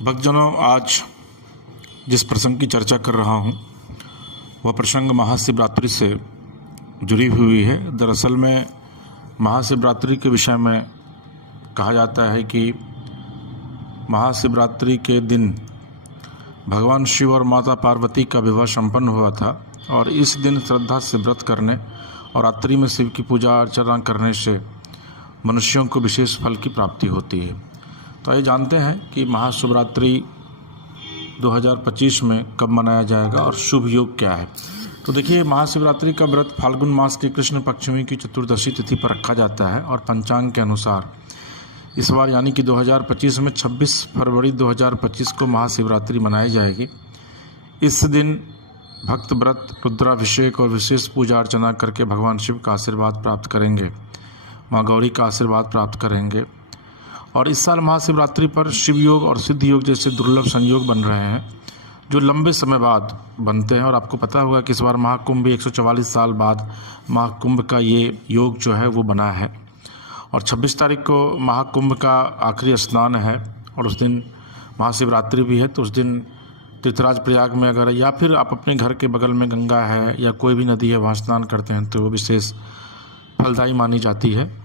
भक्तजनों, आज जिस प्रसंग की चर्चा कर रहा हूँ वह प्रसंग महाशिवरात्रि से जुड़ी हुई है। दरअसल में महाशिवरात्रि के विषय में कहा जाता है कि महाशिवरात्रि के दिन भगवान शिव और माता पार्वती का विवाह संपन्न हुआ था और इस दिन श्रद्धा से व्रत करने और रात्रि में शिव की पूजा अर्चना करने से मनुष्यों को विशेष फल की प्राप्ति होती है। तो आइए जानते हैं कि महाशिवरात्रि 2025 में कब मनाया जाएगा और शुभ योग क्या है। तो देखिए, महाशिवरात्रि का व्रत फाल्गुन मास के कृष्ण पक्षमी की चतुर्दशी तिथि पर रखा जाता है और पंचांग के अनुसार इस बार यानी कि 2025 में 26 फरवरी 2025 को महाशिवरात्रि मनाई जाएगी। इस दिन भक्त व्रत, रुद्राभिषेक और विशेष पूजा अर्चना करके भगवान शिव का आशीर्वाद प्राप्त करेंगे, माँ गौरी का आशीर्वाद प्राप्त करेंगे। और इस साल महाशिवरात्रि पर शिव योग और सिद्ध योग जैसे दुर्लभ संयोग बन रहे हैं जो लंबे समय बाद बनते हैं। और आपको पता होगा कि इस बार महाकुंभ 144 साल बाद महाकुंभ का ये योग जो है वो बना है और 26 तारीख को महाकुंभ का आखिरी स्नान है और उस दिन महाशिवरात्रि भी है। तो उस दिन तीर्थराज प्रयाग में अगर या फिर आप अपने घर के बगल में गंगा है या कोई भी नदी है वहाँ स्नान करते हैं तो वो विशेष फलदायी मानी जाती है।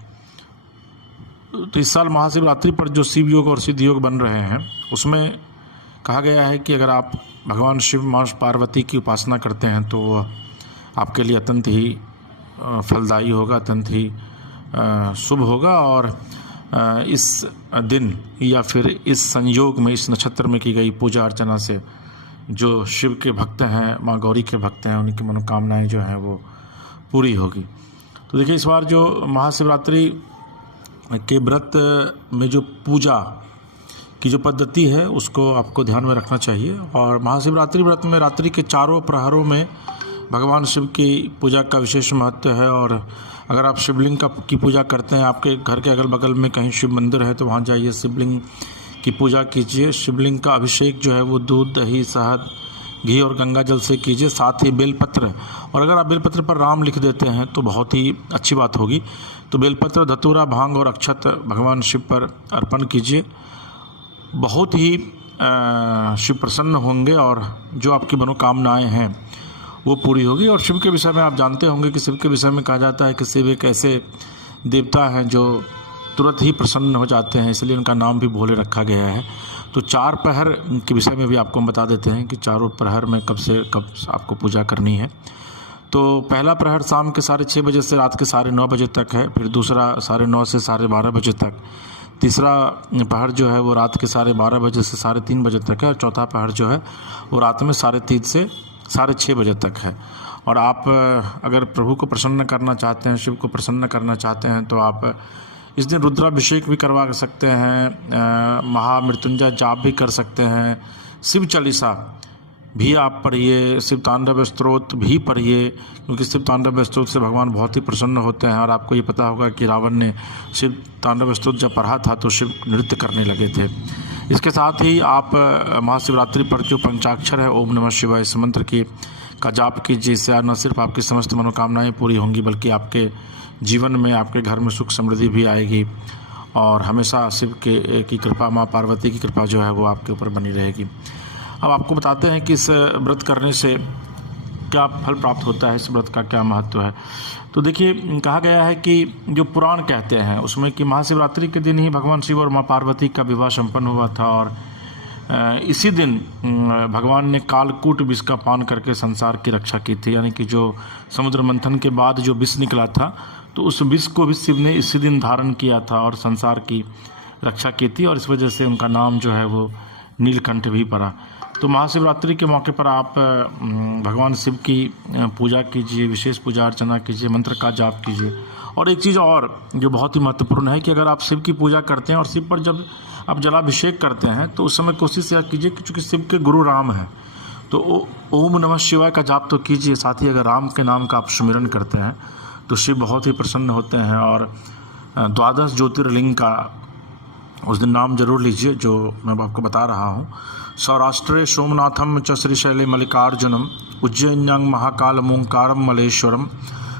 तो इस साल महाशिवरात्रि पर जो शिव योग और सिद्ध योग बन रहे हैं उसमें कहा गया है कि अगर आप भगवान शिव माँ पार्वती की उपासना करते हैं तो आपके लिए अत्यंत ही फलदायी होगा, अत्यंत ही शुभ होगा। और इस दिन या फिर इस संयोग में, इस नक्षत्र में की गई पूजा अर्चना से जो शिव के भक्त हैं, माँ गौरी के भक्त हैं, उनकी मनोकामनाएं जो हैं वो पूरी होगी। तो देखिए, इस बार जो महाशिवरात्रि के व्रत में जो पूजा की जो पद्धति है उसको आपको ध्यान में रखना चाहिए। और महाशिवरात्रि व्रत में रात्रि के चारों प्रहरों में भगवान शिव की पूजा का विशेष महत्व है। और अगर आप शिवलिंग की पूजा करते हैं, आपके घर के अगल बगल में कहीं शिव मंदिर है तो वहाँ जाइए, शिवलिंग की पूजा कीजिए। शिवलिंग का अभिषेक जो है वो दूध, दही, शहद, घी और गंगा जल से कीजिए, साथ ही बेलपत्र। और अगर आप बेलपत्र पर राम लिख देते हैं तो बहुत ही अच्छी बात होगी। तो बेलपत्र, धतूरा, भांग और अक्षत भगवान शिव पर अर्पण कीजिए। बहुत ही शिव प्रसन्न होंगे और जो आपकी मनोकामनाएं हैं वो पूरी होगी। और शिव के विषय में आप जानते होंगे कि शिव के विषय में कहा जाता है कि शिव एक ऐसे देवता हैं जो तुरंत ही प्रसन्न हो जाते हैं, इसलिए उनका नाम भी भोले रखा गया है। तो चार प्रहर के विषय में भी आपको हम बता देते हैं कि चारों प्रहर में कब से कब आपको पूजा करनी है। तो पहला प्रहर शाम के 6:30 बजे से रात के 9:30 बजे तक है, फिर दूसरा 9:30 से 12:30 बजे तक, तीसरा प्रहर जो है वो रात के 12:30 बजे से 3:30 बजे तक है और चौथा प्रहर जो है वो रात में 3:30 से 6:30 बजे तक है। और आप अगर प्रभु को प्रसन्न करना चाहते हैं, शिव को प्रसन्न करना चाहते हैं तो आप इस दिन रुद्राभिषेक भी करवा सकते हैं, महामृत्युंजय जाप भी कर सकते हैं, शिव चालीसा भी आप पढ़िए, शिव तांडव स्तोत्र भी पढ़िए, क्योंकि शिव तांडव स्तोत्र से भगवान बहुत ही प्रसन्न होते हैं। और आपको ये पता होगा कि रावण ने शिव तांडव स्तोत्र जब पढ़ा था तो शिव नृत्य करने लगे थे। इसके साथ ही आप महाशिवरात्रि पर जो पंचाक्षर है ओम नमः शिवाय, इस मंत्र का जाप कीजिए। इससे न सिर्फ आपकी समस्त मनोकामनाएं पूरी होंगी बल्कि आपके जीवन में, आपके घर में सुख समृद्धि भी आएगी और हमेशा शिव की कृपा, माँ पार्वती की कृपा जो है वो आपके ऊपर बनी रहेगी। अब आपको बताते हैं कि इस व्रत करने से क्या फल प्राप्त होता है, इस व्रत का क्या महत्व है। तो देखिए, कहा गया है कि जो पुराण कहते हैं उसमें कि महाशिवरात्रि के दिन ही भगवान शिव और माँ पार्वती का विवाह संपन्न हुआ था और इसी दिन भगवान ने कालकूट विष का पान करके संसार की रक्षा की थी। यानी कि जो समुद्र मंथन के बाद जो विष निकला था तो उस विष को भी शिव ने इसी दिन धारण किया था और संसार की रक्षा की थी और इस वजह से उनका नाम जो है वो नीलकंठ भी पड़ा। तो महाशिवरात्रि के मौके पर आप भगवान शिव की पूजा कीजिए, विशेष पूजा अर्चना कीजिए, मंत्र का जाप कीजिए। और एक चीज़ और जो बहुत ही महत्वपूर्ण है कि अगर आप शिव की पूजा करते हैं और शिव पर जब आप जलाभिषेक करते हैं तो उस समय कोशिश यह कीजिए कि चूँकि शिव के गुरु राम हैं तो ओम नमः शिवाय का जाप तो कीजिए। साथ ही अगर राम के नाम का आप सुमिरन करते हैं तो शिव बहुत ही प्रसन्न होते हैं। और 12 ज्योतिर्लिंग का उस दिन नाम जरूर लीजिए जो मैं आपको बता रहा हूँ। सौराष्ट्रे सोमनाथम च श्रीशैले मल्लिकार्जुनम, उज्जैन्यं महाकालमोंकारं मलेश्वरम,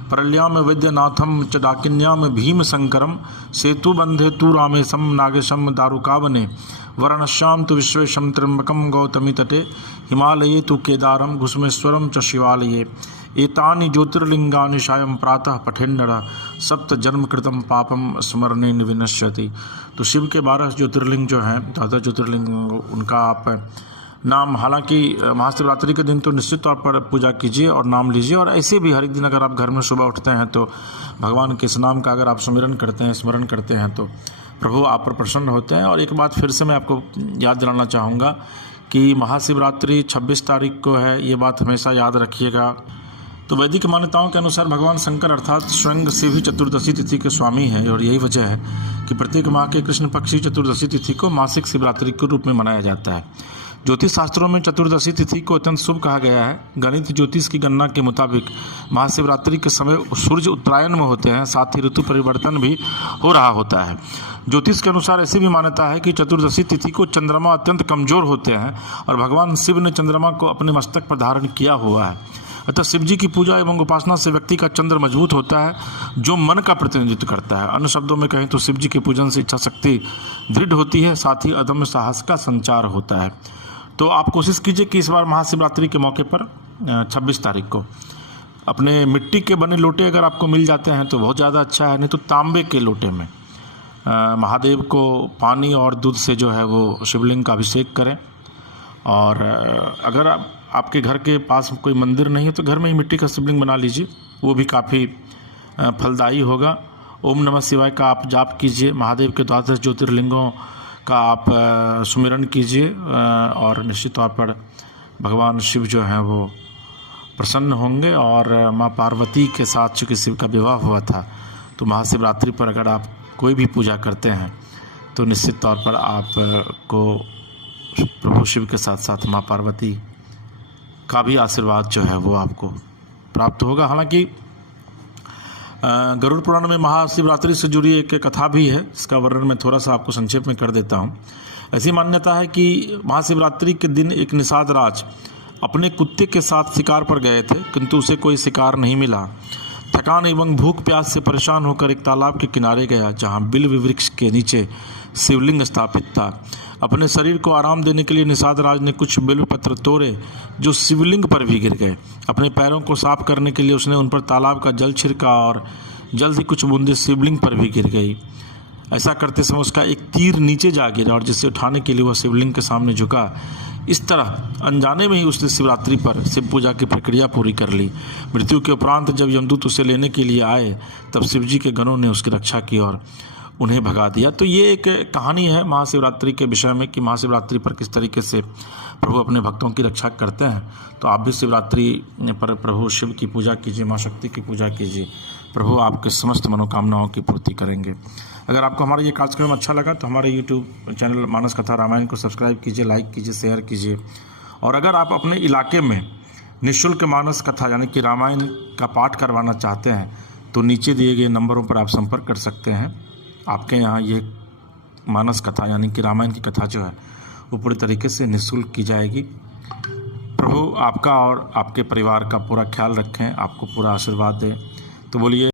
परल्याम वैद्यनाथम च डाकिन्याम भीम शंकरम सेतु बंधे तु रामेशम नागेशम दारुकावने वरणश्याम तु विश्वेशम त्र्यंबकम गौतमी तटे हिमालये तु केदारम घुष्मेश्वरम च शिवालये एतानि ज्योतिर्लिंगानि सायं प्रातः पठेन्नर सप्त जन्म कृतम पापम स्मरणे विनश्यति। तो शिव के 12 ज्योतिर्लिंग जो हैं, 12 ज्योतिर्लिंग, उनका आप नाम, हालांकि महाशिवरात्रि के दिन तो निश्चित तौर पर पूजा कीजिए और नाम लीजिए, और ऐसे भी हर एक दिन अगर आप घर में सुबह उठते हैं तो भगवान के इस नाम का अगर आप स्मरण करते हैं, स्मरण करते हैं तो प्रभु आप पर प्रसन्न होते हैं। और एक बात फिर से मैं आपको याद दिलाना चाहूँगा कि महाशिवरात्रि 26 तारीख को है, ये बात हमेशा याद रखिएगा। तो वैदिक मान्यताओं के अनुसार भगवान शंकर अर्थात स्वयं शिव ही चतुर्दशी तिथि के स्वामी हैं, और यही वजह है कि प्रत्येक माह के कृष्ण पक्षी चतुर्दशी तिथि को मासिक शिवरात्रि के रूप में मनाया जाता है। ज्योतिष शास्त्रों में चतुर्दशी तिथि को अत्यंत शुभ कहा गया है। गणित ज्योतिष की गणना के मुताबिक महाशिवरात्रि के समय सूर्य उत्तरायण में होते हैं, साथ ही ऋतु परिवर्तन भी हो रहा होता है। ज्योतिष के अनुसार ऐसी भी मान्यता है कि चतुर्दशी तिथि को चंद्रमा अत्यंत कमजोर होते हैं और भगवान शिव ने चंद्रमा को अपने मस्तक पर धारण किया हुआ है। अतः शिव जी की पूजा एवं उपासना से व्यक्ति का चंद्र मजबूत होता है, जो मन का प्रतिनिधित्व करता है। अन्य शब्दों में कहें तो शिव जी के पूजन से इच्छा शक्ति दृढ़ होती है, साथ ही अदम्य साहस का संचार होता है। तो आप कोशिश कीजिए कि इस बार महाशिवरात्रि के मौके पर 26 तारीख को अपने मिट्टी के बने लोटे अगर आपको मिल जाते हैं तो बहुत ज़्यादा अच्छा है, नहीं तो तांबे के लोटे में महादेव को पानी और दूध से जो है वो शिवलिंग का अभिषेक करें। और अगर आपके घर के पास कोई मंदिर नहीं है तो घर में ही मिट्टी का शिवलिंग बना लीजिए, वो भी काफ़ी फलदायी होगा। ओम नमः शिवाय का आप जाप कीजिए, महादेव के 12 ज्योतिर्लिंगों का आप सुमिरन कीजिए, और निश्चित तौर पर भगवान शिव जो हैं वो प्रसन्न होंगे। और माँ पार्वती के साथ चूँकि शिव का विवाह हुआ था, तो महाशिवरात्रि पर अगर आप कोई भी पूजा करते हैं तो निश्चित तौर पर आपको प्रभु शिव के साथ साथ माँ पार्वती का भी आशीर्वाद जो है वो आपको प्राप्त होगा। हालांकि गरुड़ पुराण में महाशिवरात्रि से जुड़ी एक कथा भी है, इसका वर्णन मैं थोड़ा सा आपको संक्षेप में कर देता हूँ। ऐसी मान्यता है कि महाशिवरात्रि के दिन एक निषाद राज अपने कुत्ते के साथ शिकार पर गए थे, किंतु उसे कोई शिकार नहीं मिला। थकान एवं भूख प्यास से परेशान होकर एक तालाब के किनारे गया, जहाँ बिल्व वृक्ष के नीचे शिवलिंग स्थापित था। अपने शरीर को आराम देने के लिए निषाद राज ने कुछ बिल्व पत्र तोड़े जो शिवलिंग पर भी गिर गए। अपने पैरों को साफ करने के लिए उसने उन पर तालाब का जल छिड़का और जल्द ही कुछ बूंदें शिवलिंग पर भी गिर गई। ऐसा करते समय उसका एक तीर नीचे जा गिरा और जिसे उठाने के लिए वह शिवलिंग के सामने झुका। इस तरह अनजाने में ही उसने शिवरात्रि पर शिव पूजा की प्रक्रिया पूरी कर ली। मृत्यु के उपरांत जब यमदूत उसे लेने के लिए आए, तब शिवजी के गणों ने उसकी रक्षा की और उन्हें भगा दिया। तो ये एक कहानी है महाशिवरात्रि के विषय में कि महाशिवरात्रि पर किस तरीके से प्रभु अपने भक्तों की रक्षा करते हैं। तो आप भी शिवरात्रि पर प्रभु शिव की पूजा कीजिए, माँ शक्ति की पूजा कीजिए, प्रभु आपके समस्त मनोकामनाओं की पूर्ति करेंगे। अगर आपको हमारा ये कार्यक्रम अच्छा लगा तो हमारे YouTube चैनल मानस कथा रामायण को सब्सक्राइब कीजिए, लाइक कीजिए, शेयर कीजिए। और अगर आप अपने इलाके में निःशुल्क मानस कथा यानी कि रामायण का पाठ करवाना चाहते हैं तो नीचे दिए गए नंबरों पर आप संपर्क कर सकते हैं। आपके यहाँ ये मानस कथा यानी कि रामायण की कथा जो है वो पूरी तरीके से निःशुल्क की जाएगी। प्रभु आपका और आपके परिवार का पूरा ख्याल रखें, आपको पूरा आशीर्वाद दें। तो बोलिए